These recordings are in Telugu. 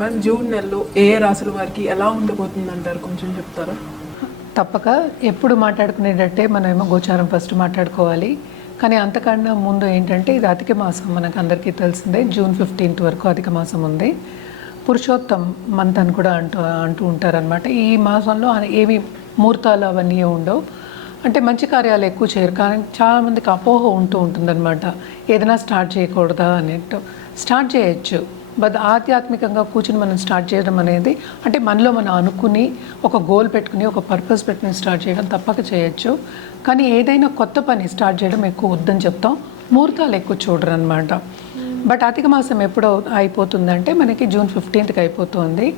మ్యామ్ జూన్ నెలలో ఏ రాసుల వారికి ఎలా ఉండబోతుంది అంటారు, కొంచెం చెప్తారా? తప్పక ఎప్పుడు మాట్లాడుకునేటట్టే మనమేమో గోచారం ఫస్ట్ మాట్లాడుకోవాలి. కానీ అంతకన్నా ముందు ఏంటంటే ఇది అధిక మాసం, మనకు అందరికీ తెలిసిందే. జూన్ 15 వరకు అధిక మాసం ఉంది. పురుషోత్తం మంత్ అని కూడా అంటూ ఉంటారనమాట. ఈ మాసంలో ఏమి ముహూర్తాలు అవన్నీ ఉండవు, అంటే మంచి కార్యాలు ఎక్కువ చేయరు. కానీ చాలామందికి అపోహ ఉంటుందన్నమాట, ఏదైనా స్టార్ట్ చేయకూడదా అన్నట్టు. స్టార్ట్ చేయొచ్చు, బట్ ఆధ్యాత్మికంగా కూర్చుని మనం స్టార్ట్ చేయడం అనేది, అంటే మనలో మనం అనుకుని ఒక గోల్ పెట్టుకుని ఒక పర్పస్ పెట్టుకుని స్టార్ట్ చేయడం తప్పక చేయొచ్చు. కానీ ఏదైనా కొత్త పని స్టార్ట్ చేయడం ఎక్కువ వద్దని చెప్తాం. ముహూర్తాలు ఎక్కువ చూడరు అనమాట. బట్ అధిక మాసం ఎప్పుడు అయిపోతుందంటే మనకి జూన్ 15కి అయిపోతుంది.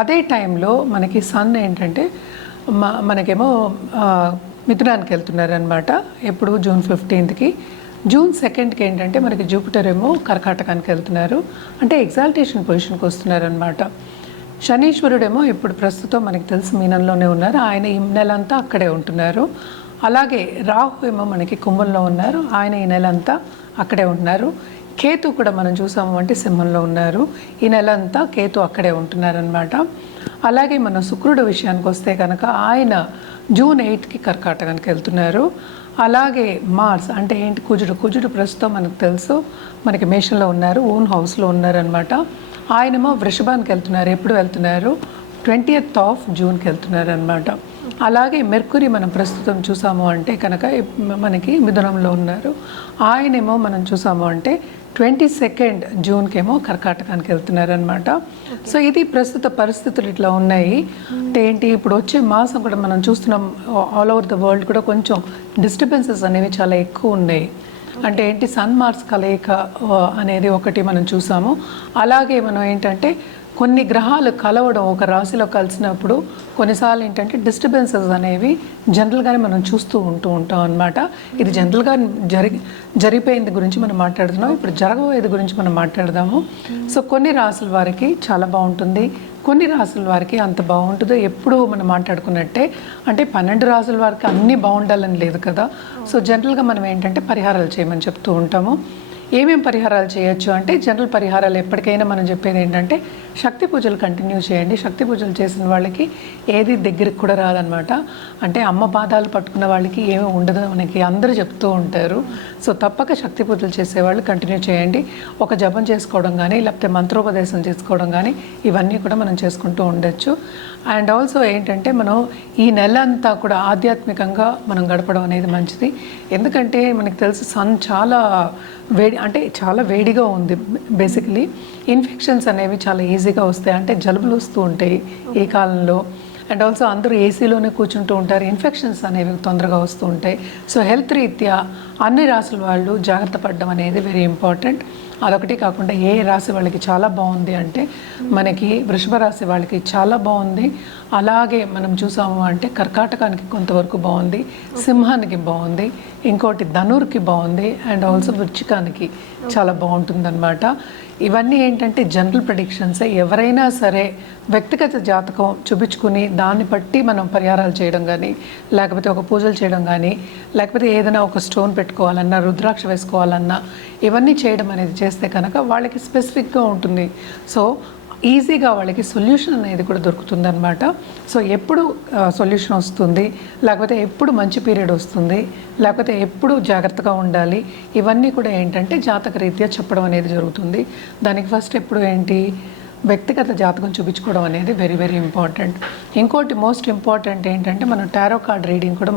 అదే టైంలో మనకి సన్ ఏంటంటే మనకేమో మిథునానికి వెళ్తున్నారనమాట. ఎప్పుడు జూన్ 15కి. జూన్ 2కి ఏంటంటే మనకి జూపిటర్ ఏమో కర్కాటకానికి వెళ్తున్నారు, అంటే ఎగ్జాల్టేషన్ పొజిషన్కి వస్తున్నారనమాట. శనీశ్వరుడేమో ఇప్పుడు ప్రస్తుతం మనకి తెలిసి మీనంలోనే ఉన్నారు, ఆయన ఈ నెల అంతా అక్కడే ఉంటున్నారు. అలాగే రాహు ఏమో మనకి కుంభంలో ఉన్నారు, ఆయన ఈ నెల అంతా అక్కడే ఉంటున్నారు. కేతు కూడా మనం చూసాము అంటే సింహంలో ఉన్నారు, ఈ నెల అంతా కేతు అక్కడే ఉంటున్నారనమాట. అలాగే మన శుక్రుడు విషయానికి వస్తే కనుక ఆయన జూన్ 8కి కర్కాటకానికి వెళ్తున్నారు. అలాగే మార్స్ అంటే ఏంటి, కుజుడు ప్రస్తుతం మనకు తెలుసు మనకి మేషంలో ఉన్నారు, ఓన్ హౌస్లో ఉన్నారనమాట. ఆయనేమో వృషభానికి వెళ్తున్నారు. ఎప్పుడు వెళ్తున్నారు? 20th జూన్కి వెళ్తున్నారు అనమాట. అలాగే మెర్కురీ మనం ప్రస్తుతం చూసాము అంటే కనుక మనకి మిథునంలో ఉన్నారు, ఆయనేమో మనం చూసాము అంటే 22nd జూన్కేమో కర్కాటకానికి వెళ్తున్నారనమాట. సో ఇది ప్రస్తుత పరిస్థితులు ఇట్లా ఉన్నాయి. అంటే ఏంటి, ఇప్పుడు వచ్చే మాసం కూడా మనం చూస్తున్నాం ఆల్ ఓవర్ ద వరల్డ్ కూడా కొంచెం డిస్టర్బెన్సెస్ అనేవి చాలా ఎక్కువ ఉన్నాయి. అంటే ఏంటి, సన్ మార్స్ కలయిక అనేది ఒకటి మనం చూసాము. అలాగే మనం ఏంటంటే కొన్ని గ్రహాలు కలవడం ఒక రాశిలో కలిసినప్పుడు కొన్నిసార్లు ఏంటంటే డిస్టర్బెన్సెస్ అనేవి జనరల్గానే మనం చూస్తూ ఉంటాం అనమాట. ఇది జనరల్గా జరిగిపోయింది గురించి మనం మాట్లాడుతున్నాం, ఇప్పుడు జరగబోయేది గురించి మనం మాట్లాడదాము. సో కొన్ని రాశుల వారికి చాలా బాగుంటుంది, కొన్ని రాశుల వారికి అంత బాగుంటుందో ఎప్పుడు మనం మాట్లాడుకున్నట్టే. అంటే 12 రాశుల వారికి అన్నీ బాగుండాలని లేదు కదా. సో జనరల్గా మనం ఏంటంటే పరిహారాలు చేయమని చెప్తూ ఉంటాము. ఏమేం పరిహారాలు చేయొచ్చు అంటే, జనరల్ పరిహారాలు ఎప్పటికైనా మనం చెప్పేది ఏంటంటే శక్తి పూజలు కంటిన్యూ చేయండి. శక్తి పూజలు చేసిన వాళ్ళకి ఏది దగ్గరికి కూడా రాదనమాట. అంటే అమ్మ పాదాలు పట్టుకున్న వాళ్ళకి ఏమీ ఉండదు మనకి అందరూ చెప్తూ ఉంటారు. సో తప్పక శక్తి పూజలు చేసేవాళ్ళు కంటిన్యూ చేయండి. ఒక జపం చేసుకోవడం కానీ లేకపోతే మంత్రోపదేశం చేసుకోవడం కానీ ఇవన్నీ కూడా మనం చేసుకుంటూ ఉండొచ్చు. అండ్ ఆల్సో ఏంటంటే మనం ఈ నెల అంతా కూడా ఆధ్యాత్మికంగా మనం గడపడం అనేది మంచిది. ఎందుకంటే మనకి తెలుసు సన్ చాలా చాలా వేడిగా ఉంది. బేసికలీ ఇన్ఫెక్షన్స్ అనేవి చాలా ఈజీగా వస్తాయి, అంటే జలుబులు వస్తూ ఉంటాయి ఈ కాలంలో. అండ్ ఆల్సో అందరూ ఏసీలోనే కూర్చుంటూ ఉంటారు, ఇన్ఫెక్షన్స్ అనేవి తొందరగా వస్తూ ఉంటాయి. సో హెల్త్ రీత్యా అన్ని రాసుల వాళ్ళు జాగ్రత్త పడడం అనేది వెరీ ఇంపార్టెంట్. అదొకటి కాకుండా ఏ రాశి వాళ్ళకి చాలా బాగుంది అంటే మనకి వృషభ రాశి వాళ్ళకి చాలా బాగుంది. అలాగే మనం చూసాము అంటే కర్కాటకానికి కొంతవరకు బాగుంది, సింహానికి బాగుంది, ఇంకోటి ధనుర్కి బాగుంది, అండ్ ఆల్సో వృశ్చికానికి చాలా బాగుంటుందన్నమాట. ఇవన్నీ ఏంటంటే జనరల్ ప్రెడిక్షన్సే. ఎవరైనా సరే వ్యక్తిగత జాతకం చూపించుకుని దాన్ని బట్టి మనం పరిహారాలు చేయడం కానీ లేకపోతే ఒక పూజలు చేయడం కానీ లేకపోతే ఏదైనా ఒక స్టోన్ పెట్టుకోవాలన్నా రుద్రాక్ష వేసుకోవాలన్నా ఇవన్నీ చేయడం అనేది చేస్తే కనుక వాళ్ళకి స్పెసిఫిక్గా ఉంటుంది. సో ఈజీగా వాళ్ళకి సొల్యూషన్ అనేది కూడా దొరుకుతుంది అనమాట. సో ఎప్పుడు సొల్యూషన్ వస్తుంది, లేకపోతే ఎప్పుడు మంచి పీరియడ్ వస్తుంది, లేకపోతే ఎప్పుడు జాగ్రత్తగా ఉండాలి, ఇవన్నీ కూడా ఏంటంటే జాతక రీత్యా చెప్పడం అనేది జరుగుతుంది. దానికి ఫస్ట్ ఎప్పుడు ఏంటి, వ్యక్తిగత జాతకం చూపించుకోవడం అనేది వెరీ వెరీ ఇంపార్టెంట్. ఇంకోటి మోస్ట్ ఇంపార్టెంట్ ఏంటంటే మనం టారో కార్డ్ రీడింగ్ కూడా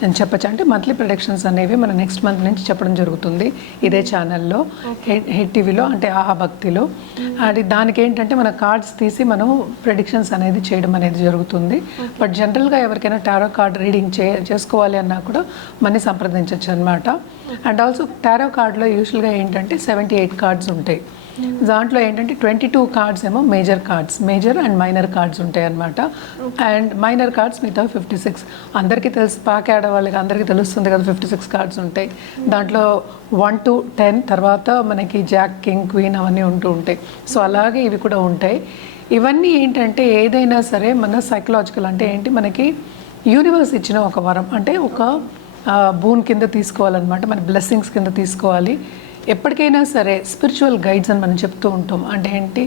నేను చెప్పచ్చు. అంటే మంత్లీ ప్రొడిక్షన్స్ అనేవి మనం నెక్స్ట్ మంత్ నుంచి చెప్పడం జరుగుతుంది ఇదే ఛానల్లో, హెడ్ టీవీలో, అంటే ఆహా భక్తిలో. అది దానికి ఏంటంటే మన కార్డ్స్ తీసి మనం ప్రెడిక్షన్స్ అనేది చేయడం అనేది జరుగుతుంది. బట్ జనరల్గా ఎవరికైనా టారో కార్డ్ రీడింగ్ చేసుకోవాలి అన్నా కూడా మనీ సంప్రదించవచ్చు అనమాట. అండ్ ఆల్సో టారో కార్డ్లో యూజువల్గా ఏంటంటే 78 కార్డ్స్ ఉంటాయి. దాంట్లో ఏంటంటే 22 కార్డ్స్ ఏమో మేజర్ అండ్ మైనర్ కార్డ్స్ ఉంటాయి అన్నమాట. అండ్ మైనర్ కార్డ్స్ మిగతా 56. అందరికీ తెలుసు, పాక ఆడవాళ్ళకి అందరికీ తెలుస్తుంది కదా 56 కార్డ్స్ ఉంటాయి. దాంట్లో 1 to 10 తర్వాత మనకి జాక్, కింగ్, క్వీన్ అవన్నీ ఉంటూ ఉంటాయి. సో అలాగే ఇవి కూడా ఉంటాయి. ఇవన్నీ ఏంటంటే ఏదైనా సరే మన సైకలాజికల్, అంటే ఏంటి, మనకి యూనివర్స్ ఇచ్చిన ఒక వరం, అంటే ఒక బూన్ కింద తీసుకోవాలన్నమాట, మన బ్లెస్సింగ్స్ కింద తీసుకోవాలి. ఎప్పటికైనా సరే స్పిరిచువల్ గైడ్స్ అని మనం చెప్తూ ఉంటాం. అంటే ఏంటి,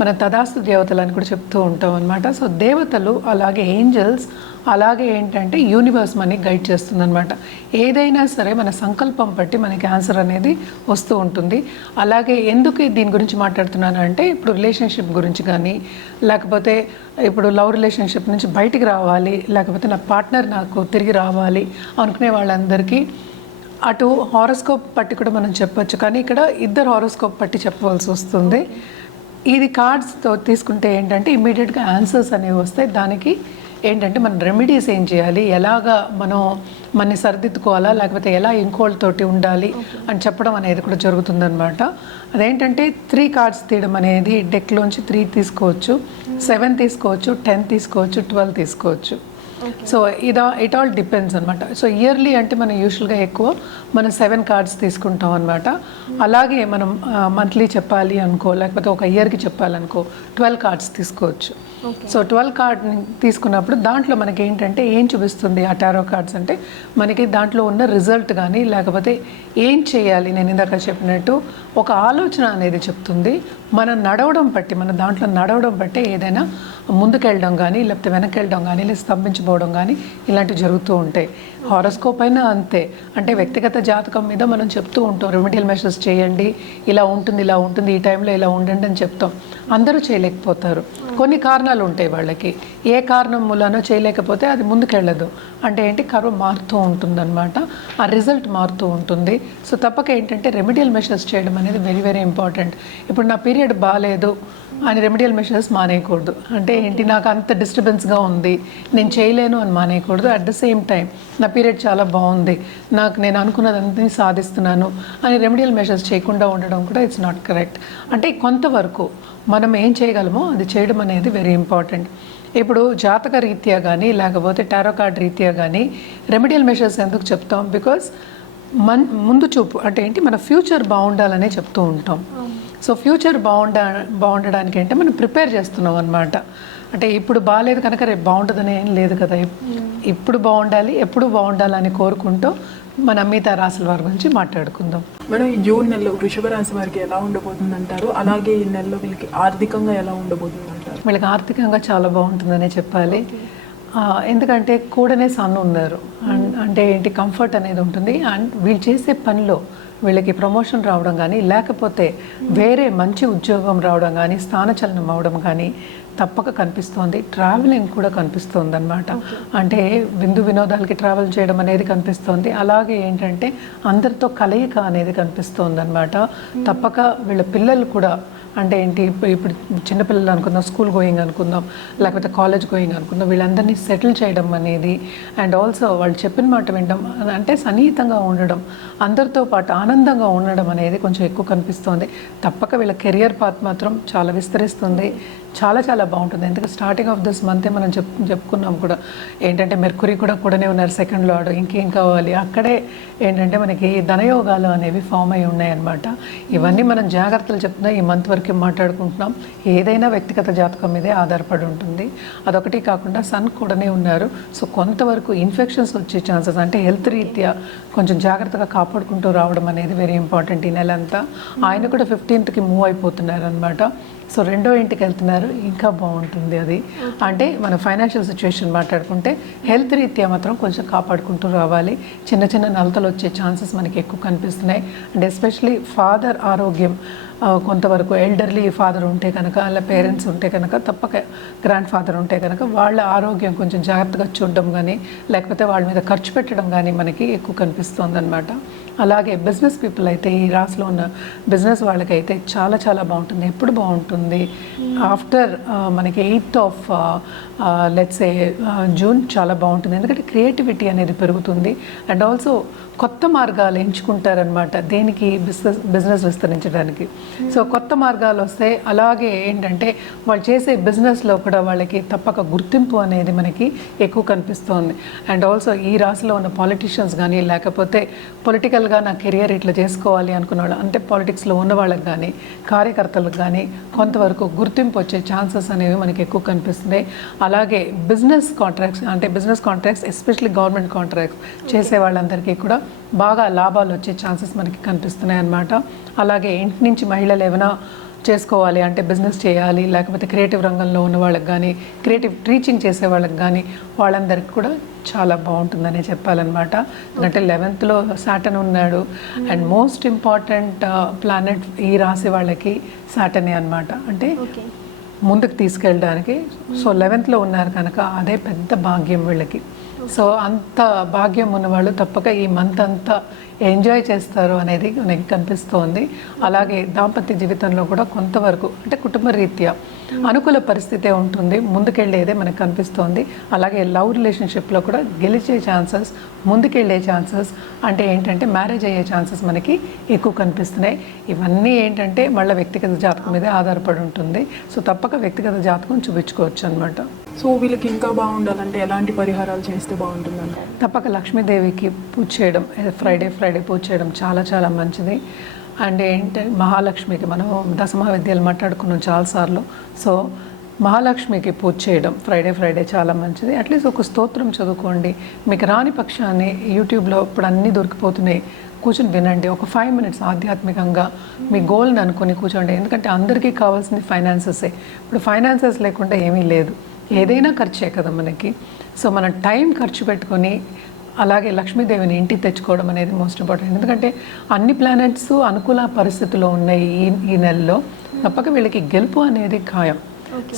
మన తదాస్తు దేవతలు అని కూడా చెప్తూ ఉంటాం అనమాట. సో దేవతలు అలాగే ఏంజల్స్ అలాగే ఏంటంటే యూనివర్స్ మనకి గైడ్ చేస్తుందన్నమాట. ఏదైనా సరే మన సంకల్పం బట్టి మనకి ఆన్సర్ అనేది వస్తూ ఉంటుంది. అలాగే ఎందుకు దీని గురించి మాట్లాడుతున్నాను అంటే, ఇప్పుడు రిలేషన్షిప్ గురించి కానీ, లేకపోతే ఇప్పుడు లవ్ రిలేషన్షిప్ నుంచి బయటికి రావాలి, లేకపోతే నా పార్ట్నర్ నాకు తిరిగి రావాలి అనుకునే వాళ్ళందరికీ అటు హారోస్కోప్ పట్టి కూడా మనం చెప్పొచ్చు. కానీ ఇక్కడ ఇద్దరు హారోస్కోప్ పట్టి చెప్పవలసి వస్తుంది. ఇది కార్డ్స్తో తీసుకుంటే ఏంటంటే ఇమ్మీడియట్గా ఆన్సర్స్ అనేవి వస్తాయి. దానికి ఏంటంటే మనం రెమెడీస్ ఏం చేయాలి, ఎలాగా మనం మనని సరిదిద్దుకోవాలా, లేకపోతే ఎలా ఇంకోళ్ళతోటి ఉండాలి అని చెప్పడం అనేది కూడా జరుగుతుందన్నమాట. అదేంటంటే 3 కార్డ్స్ తీయడం అనేది డెక్లోంచి 3 తీసుకోవచ్చు, 7 తీసుకోవచ్చు, 10 తీసుకోవచ్చు, 12 తీసుకోవచ్చు. సో ఇట్ ఆల్ డిపెండ్స్ అనమాట. సో ఇయర్లీ అంటే మనం యూజువల్గా ఎక్కువ మనం 7 కార్డ్స్ తీసుకుంటాం అనమాట. అలాగే మనం మంత్లీ చెప్పాలి అనుకో, లేకపోతే ఒక ఇయర్కి చెప్పాలనుకో 12 కార్డ్స్ తీసుకోవచ్చు. సో 12 కార్డ్ తీసుకున్నప్పుడు దాంట్లో మనకి ఏంటంటే ఏం చూపిస్తుంది ఆ టారో కార్డ్స్ అంటే, మనకి దాంట్లో ఉన్న రిజల్ట్ కానీ, లేకపోతే ఏం చేయాలి, నేను ఇందాక చెప్పినట్టు ఒక ఆలోచన అనేది చెప్తుంది. మనం నడవడం బట్టి, మన దాంట్లో నడవడం బట్టి ఏదైనా ముందుకెళ్ళడం కానీ, లేకపోతే వెనక్కి వెళ్ళడం కానీ, లేదా స్తంభించిపోవడం కానీ ఇలాంటివి జరుగుతూ ఉంటాయి. హారోస్కోప్ అయినా అంతే. అంటే వ్యక్తిగత జాతకం మీద మనం చెప్తూ ఉంటాం, రెమెడియల్ మెషర్స్ చేయండి, ఇలా ఉంటుంది, ఇలా ఉంటుంది, ఈ టైంలో ఇలా ఉండండి అని చెప్తాం. అందరూ చేయలేకపోతారు, కొన్ని కారణాలు ఉంటాయి వాళ్ళకి. ఏ కారణం మూలనో చేయలేకపోతే అది ముందుకెళ్ళదు. అంటే ఏంటి, కర్వ మారుతూ ఉంటుందన్నమాట, ఆ రిజల్ట్ మారుతూ ఉంటుంది. సో తప్పక ఏంటంటే రెమెడియల్ మెషర్స్ చేయడం అనేది వెరీ వెరీ ఇంపార్టెంట్. ఇప్పుడు నా పీరియడ్ బాగాలేదు అని రెమెడియల్ మెషర్స్ మానేయకూడదు. అంటే ఏంటి, నాకు అంత డిస్టర్బెన్స్గా ఉంది, నేను చేయలేను అని మానేయకూడదు. అట్ ద సేమ్ టైం నా పీరియడ్ చాలా బాగుంది, నేను అనుకున్నదంతా సాధిస్తున్నాను అని రెమెడియల్ మెషర్స్ చేయకుండా ఉండడం కూడా ఇట్స్ నాట్ కరెక్ట్. అంటే కొంతవరకు మనం ఏం చేయగలమో అది చేయడం అనేది వెరీ ఇంపార్టెంట్. ఇప్పుడు జాతక రీత్యా కానీ, లేకపోతే టారో కార్డ్ రీత్యా కానీ రెమెడియల్ మెషర్స్ ఎందుకు చెప్తాం, బికాస్ ముందు చూపు అంటే ఏంటి, మన ఫ్యూచర్ బాగుండాలనే చెప్తూ ఉంటాం. సో ఫ్యూచర్ బాగుండడానికి అంటే మనం ప్రిపేర్ చేస్తున్నాం అనమాట. అంటే ఇప్పుడు బాగాలేదు కనుక రేపు బాగుంటుందని ఏం లేదు కదా, ఇప్పుడు బాగుండాలి, ఎప్పుడు బాగుండాలని కోరుకుంటూ మన మిగతా రాశుల వారి గురించి మాట్లాడుకుందాం. మేడం, ఈ జూన్ నెలలో వృషభ రాశి వారికి ఎలా ఉండబోతుంది అంటారు? అలాగే ఈ నెలలో వీళ్ళకి ఆర్థికంగా ఎలా ఉండబోతుంది అంటారు? వీళ్ళకి ఆర్థికంగా చాలా బాగుంటుందనే చెప్పాలి. ఎందుకంటే కూడనే సన్ ఉన్నారు, అంటే ఏంటి, కంఫర్ట్ అనేది ఉంటుంది. అండ్ వీళ్ళు చేసే పనిలో వీళ్ళకి ప్రమోషన్ రావడం కానీ, లేకపోతే వేరే మంచి ఉద్యోగం రావడం కానీ, స్థానచలనం అవడం కానీ తప్పక కనిపిస్తోంది. ట్రావెలింగ్ కూడా కనిపిస్తుంది అనమాట. అంటే విందు వినోదాలకి ట్రావెల్ చేయడం అనేది కనిపిస్తోంది. అలాగే ఏంటంటే అందరితో కలయిక అనేది కనిపిస్తుంది అనమాట. తప్పక వీళ్ళ పిల్లలు కూడా అంటే ఏంటి, ఇప్పుడు చిన్నపిల్లలు అనుకుందాం, స్కూల్ గోయింగ్ అనుకుందాం, లేకపోతే కాలేజ్ గోయింగ్ అనుకుందాం, వీళ్ళందరినీ సెటిల్ చేయడం అనేది, అండ్ ఆల్సో వాళ్ళు చెప్పిన మాట వినడం, అంటే సన్నిహితంగా ఉండడం, అందరితో పాటు ఆనందంగా ఉండడం అనేది కొంచెం ఎక్కువ కనిపిస్తుంది. తప్పక వీళ్ళ కెరియర్ పాత్ మాత్రం చాలా విస్తరిస్తుంది, చాలా చాలా బాగుంటుంది. ఎందుకంటే స్టార్టింగ్ ఆఫ్ దిస్ మంతే మనం చెప్పుకున్నాం కూడా, ఏంటంటే మెర్కురీ కూడానే ఉన్నారు, సెకండ్ లార్డ్, ఇంకేం కావాలి. అక్కడే ఏంటంటే మనకి ధనయోగాలు అనేవి ఫామ్ అయి ఉన్నాయన్నమాట. ఇవన్నీ మనం జాగ్రత్తలు చెప్తున్నా ఈ మంత్ వరకు మాట్లాడుకుంటున్నాం. ఏదైనా వ్యక్తిగత జాతకం మీదే ఆధారపడి ఉంటుంది. అదొకటి కాకుండా సన్ కూడానే ఉన్నారు. సో కొంతవరకు ఇన్ఫెక్షన్స్ వచ్చే ఛాన్సెస్, అంటే హెల్త్ రీత్యా కొంచెం జాగ్రత్తగా కాపాడుకుంటూ రావడం అనేది వెరీ ఇంపార్టెంట్. ఈ నెలంతా ఆయన కూడా 15th మూవ్ అయిపోతున్నారు అనమాట. సో 2వ ఇంటికి వెళ్తున్నారు, ఇంకా బాగుంటుంది అది. అంటే మన ఫైనాన్షియల్ సిచ్యువేషన్ మాట్లాడుకుంటే హెల్త్ రీత్యా మాత్రం కొంచెం కాపాడుకుంటూ రావాలి. చిన్న చిన్న నలతలు వచ్చే ఛాన్సెస్ మనకి ఎక్కువ కనిపిస్తున్నాయి. అండ్ ఎస్పెషలీ ఫాదర్ ఆరోగ్యం, కొంతవరకు ఎల్డర్లీ ఫాదర్ ఉంటే కనుక, అలా పేరెంట్స్ ఉంటే కనుక, తప్పక గ్రాండ్ ఫాదర్ ఉంటే కనుక వాళ్ళ ఆరోగ్యం కొంచెం జాగ్రత్తగా చూడడం కానీ, లేకపోతే వాళ్ళ మీద ఖర్చు పెట్టడం కానీ మనకి ఎక్కువ కనిపిస్తుంది అనమాట. అలాగే బిజినెస్ పీపుల్ అయితే, ఈ రాశిలో ఉన్న బిజినెస్ వాళ్ళకైతే చాలా చాలా బాగుంటుంది. ఎప్పుడు బాగుంటుంది, ఆఫ్టర్ మనకి 8th of let's say June చాలా బాగుంటుంది. ఎందుకంటే క్రియేటివిటీ అనేది పెరుగుతుంది. అండ్ ఆల్సో కొత్త మార్గాలు ఎంచుకుంటారనమాట, దేనికి, బిజినెస్ విస్తరించడానికి. సో కొత్త మార్గాలు వస్తే, అలాగే ఏంటంటే వాళ్ళు చేసే బిజినెస్లో కూడా వాళ్ళకి తప్పక గుర్తింపు అనేది మనకి ఎక్కువ కనిపిస్తుంది. అండ్ ఆల్సో ఈ రాశిలో ఉన్న పాలిటీషియన్స్ కానీ, లేకపోతే పొలిటికల్గా నా కెరియర్ ఇట్లా చేసుకోవాలి అనుకున్న వాళ్ళు, అంటే పాలిటిక్స్లో ఉన్న వాళ్ళకి కానీ, కార్యకర్తలకు కానీ కొంతవరకు గుర్తింపు వచ్చే ఛాన్సెస్ అనేవి మనకి ఎక్కువ కనిపిస్తున్నాయి. అలాగే బిజినెస్ కాంట్రాక్ట్స్, అంటే business contracts especially government contracts చేసే వాళ్ళందరికీ కూడా బాగా లాభాలు వచ్చే ఛాన్సెస్ మనకి కనిపిస్తున్నాయి అన్నమాట. అలాగే ఇంటి నుంచి మహిళలు ఏమైనా చేసుకోవాలి అంటే బిజినెస్ చేయాలి, లేకపోతే క్రియేటివ్ రంగంలో ఉన్న వాళ్ళకి కానీ, క్రియేటివ్ టీచింగ్ చేసే వాళ్ళకి కానీ వాళ్ళందరికీ కూడా చాలా బాగుంటుందని చెప్పాలన్నమాట. అంటే 11th సాటర్న్ ఉన్నాడు అండ్ మోస్ట్ ఇంపార్టెంట్ ప్లానెట్ ఈ రాశి వాళ్ళకి సాటర్నే అన్నమాట. అంటే ముందుకు తీసుకెళ్ళడానికి. సో 11th ఉన్నారు కనుక అదే పెద్ద భాగ్యం వీళ్ళకి. సో అంత భాగ్యం ఉన్నవాళ్ళు తప్పక ఈ మంత్ అంతా ఎంజాయ్ చేస్తారు అనేది మనకి కనిపిస్తోంది. అలాగే దాంపత్య జీవితంలో కూడా కొంతవరకు అంటే కుటుంబ రీత్యా అనుకూల పరిస్థితే ఉంటుంది, ముందుకెళ్ళేదే మనకు కనిపిస్తోంది. అలాగే లవ్ రిలేషన్షిప్లో కూడా గెలిచే ఛాన్సెస్, ముందుకెళ్ళే ఛాన్సెస్, అంటే ఏంటంటే మ్యారేజ్ అయ్యే ఛాన్సెస్ మనకి ఎక్కువ కనిపిస్తున్నాయి. ఇవన్నీ ఏంటంటే మళ్ళీ వ్యక్తిగత జాతకం మీదే ఆధారపడి ఉంటుంది. సో తప్పక వ్యక్తిగత జాతకం చూపించుకోవచ్చు అనమాట. సో వీళ్ళకి ఇంకా బాగుండాలంటే ఎలాంటి పరిహారాలు చేస్తే బాగుంటుందంట? తప్పక లక్ష్మీదేవికి పూజ చేయడం, ఫ్రైడే పూజ చేయడం చాలా చాలా మంచిది. అండ్ ఏంటంటే మహాలక్ష్మికి మనం దశమహావిద్యలు మాట్లాడుకున్నాం చాలాసార్లు. సో మహాలక్ష్మికి పూజ చేయడం ఫ్రైడే చాలా మంచిది. అట్లీస్ట్ ఒక స్తోత్రం చదువుకోండి. మీకు రాని పక్షాన్ని యూట్యూబ్లో ఇప్పుడు అన్నీ దొరికిపోతున్నాయి, కూర్చొని వినండి. ఒక 5 minutes ఆధ్యాత్మికంగా మీ గోల్ని అనుకుని కూర్చోండి. ఎందుకంటే అందరికీ కావాల్సింది ఫైనాన్సెసే. ఇప్పుడు ఫైనాన్సెస్ లేకుండా ఏమీ లేదు, ఏదైనా ఖర్చే కదా మనకి. సో మనం టైం ఖర్చు పెట్టుకొని అలాగే లక్ష్మీదేవిని ఇంటికి తెచ్చుకోవడం అనేది మోస్ట్ ఇంపార్టెంట్. ఎందుకంటే అన్ని ప్లానెట్స్ అనుకూల పరిస్థితుల్లో ఉన్నాయి ఈ నెలలో. తప్పక వీళ్ళకి గెలుపు అనేది ఖాయం.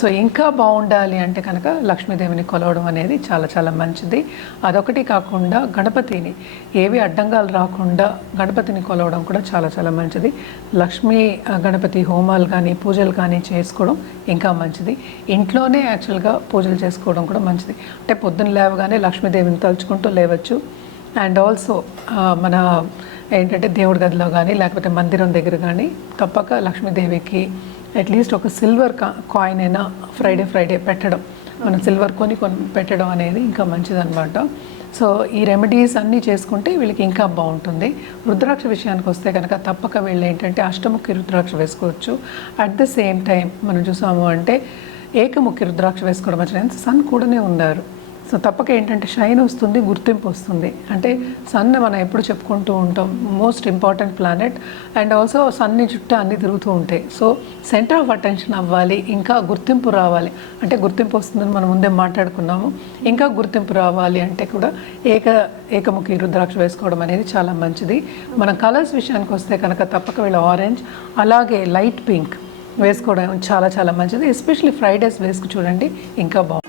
సో ఇంకా బాగుండాలి అంటే కనుక లక్ష్మీదేవిని కొలవడం అనేది చాలా చాలా మంచిది. అదొకటి కాకుండా గణపతిని ఏవి అడ్డంగాలు రాకుండా గణపతిని కొలవడం కూడా చాలా చాలా మంచిది. లక్ష్మీ గణపతి హోమాలు కానీ పూజలు కానీ చేసుకోవడం ఇంకా మంచిది. ఇంట్లోనే యాక్చువల్గా పూజలు చేసుకోవడం కూడా మంచిది. అంటే పొద్దున్న లేవగానే లక్ష్మీదేవిని తలుచుకుంటూ లేవచ్చు. అండ్ ఆల్సో మన ఏంటంటే దేవుడి గదిలో కానీ లేకపోతే మందిరం దగ్గర కానీ తప్పక లక్ష్మీదేవికి అట్లీస్ట్ ఒక సిల్వర్ కాయిన్ అయినా ఫ్రైడే పెట్టడం, మనం సిల్వర్ కొని పెట్టడం అనేది ఇంకా మంచిదన్నమాట. సో ఈ రెమెడీస్ అన్నీ చేసుకుంటే వీళ్ళకి ఇంకా బాగుంటుంది. రుద్రాక్ష విషయానికి వస్తే కనుక తప్పక వీళ్ళు ఏంటంటే అష్టముఖి రుద్రాక్ష వేసుకోవచ్చు. అట్ ద సేమ్ టైం మనం చూసాము అంటే ఏకముఖి రుద్రాక్ష వేసుకోవడం మంచిది. సన్ కూడానే ఉన్నారు. సో తప్పక ఏంటంటే షైన్ వస్తుంది, గుర్తింపు వస్తుంది. అంటే సన్ మనం ఎప్పుడు చెప్పుకుంటూ ఉంటాం most important planet. And also సన్ని చుట్టూ అన్నీ తిరుగుతూ ఉంటాయి. సో సెంటర్ ఆఫ్ అటెన్షన్ అవ్వాలి, ఇంకా గుర్తింపు రావాలి. అంటే గుర్తింపు వస్తుందని మనం ముందే మాట్లాడుకున్నాము. ఇంకా గుర్తింపు రావాలి అంటే కూడా ఏకముఖి రుద్రాక్ష వేసుకోవడం అనేది చాలా మంచిది. మన కలర్స్ విషయానికి వస్తే కనుక తప్పక వీళ్ళ ఆరెంజ్ అలాగే లైట్ పింక్ వేసుకోవడం చాలా చాలా మంచిది. ఎస్పెషల్లీ ఫ్రైడేస్ వేసుకు చూడండి, ఇంకా బాగుంటుంది.